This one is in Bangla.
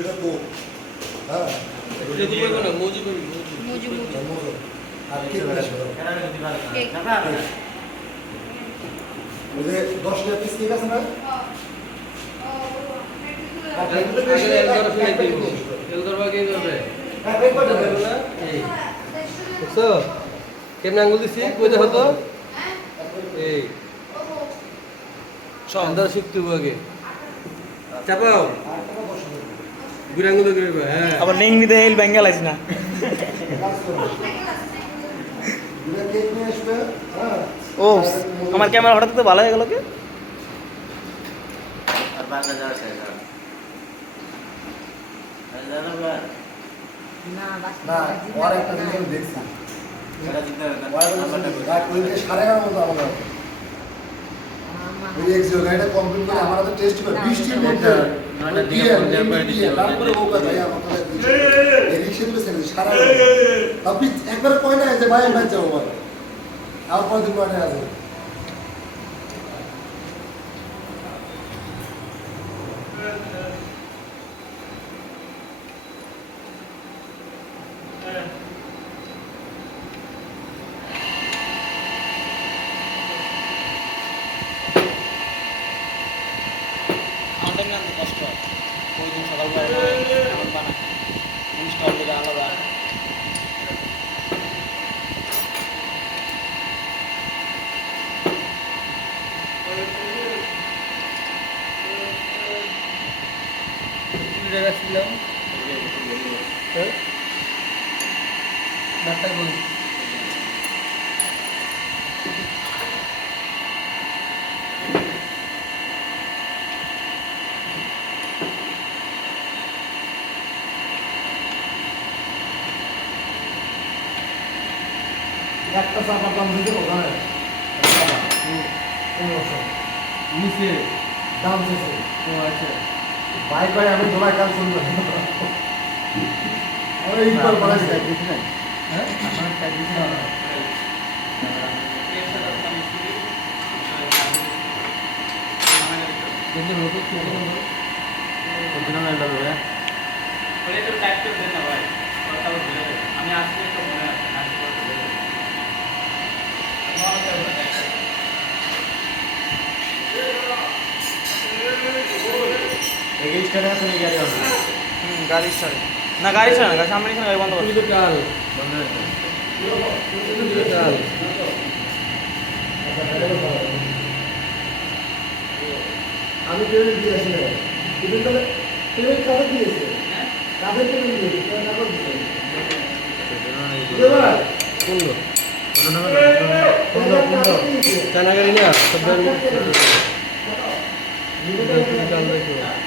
এটা তো হ্যাঁ এটা তো বলবো না মজু আর কি করে ওই যে 10 টাকা পিস কেক আছে না কেমন আঙ্গুল দিচ্ছি কই দেখো তো এই সন্ধ্যা শিখতে আগে চাপাও গুড় আঙ্গুল করবে হ্যাঁ আবার লিঙ্ক দিতে এই বেঙ্গল আছে না কেক নিয়ে আসবে হ্যাঁ ও আমার ক্যামেরা হঠাৎ তো ভালো হয়ে গেল কি আর বাংলা যাওয়া শেষ আর জানো বা না আর একটা জিনিস আমি দেখছি এটা জিতে ওইদিকে 11:30 মতো আমাদের ওই এক্সিও গাড়িটা কমপ্লিট করে আমরা তো টেস্ট করে বৃষ্টির মধ্যে নয়টা দিকে ফোন দেওয়া করে দিতে তারপরে ওকা ভাই আমাদের এই রিক্সা দিবে সারা আপনি একবার কয় না যে ভাই আমি যাবো ভাই আর কয়দিন পরে আছে আমাদের না কষ্ট হয় ওই দিন সকালবেলা এমন বানায় স্টল দিলে আলাদা রাখছিলাম হ্যাঁ ডাক্তার বলি একটা চাপার দাম দিতে ওখানে নিচে দাম শেষে ও আচ্ছা বাইক ভাই আমি দোলাই কাজ শুনবো আরে ইকবাল বাড়াইছে হ্যাঁ আমার কাজ দিতে হবে কিন্তু রোদ কি হবে না কতদিন হলো এটা ভাই ওরে তো টাইপ করে দেন না ভাই কথা বলে আমি আসলে তো মনে আছে আসলে তো বলে এই স্টার্ট আছে নি গাড়ি হবে গাড়ি স্টার্ট না গাড়ি ছাড়া না সামনে এখানে গাড়ি বন্ধ করে তুই তো কাল বন্ধ হয়েছে তুই তো কাল আমি পেমেন্ট দিয়ে আসি না কিন্তু তাহলে পেমেন্ট কাকে দিয়েছে কাদের পেমেন্ট দিয়েছে কাকে দিয়েছে বুঝতে পার কোনলো কোনটা কানাগারি না সব কাল দেখো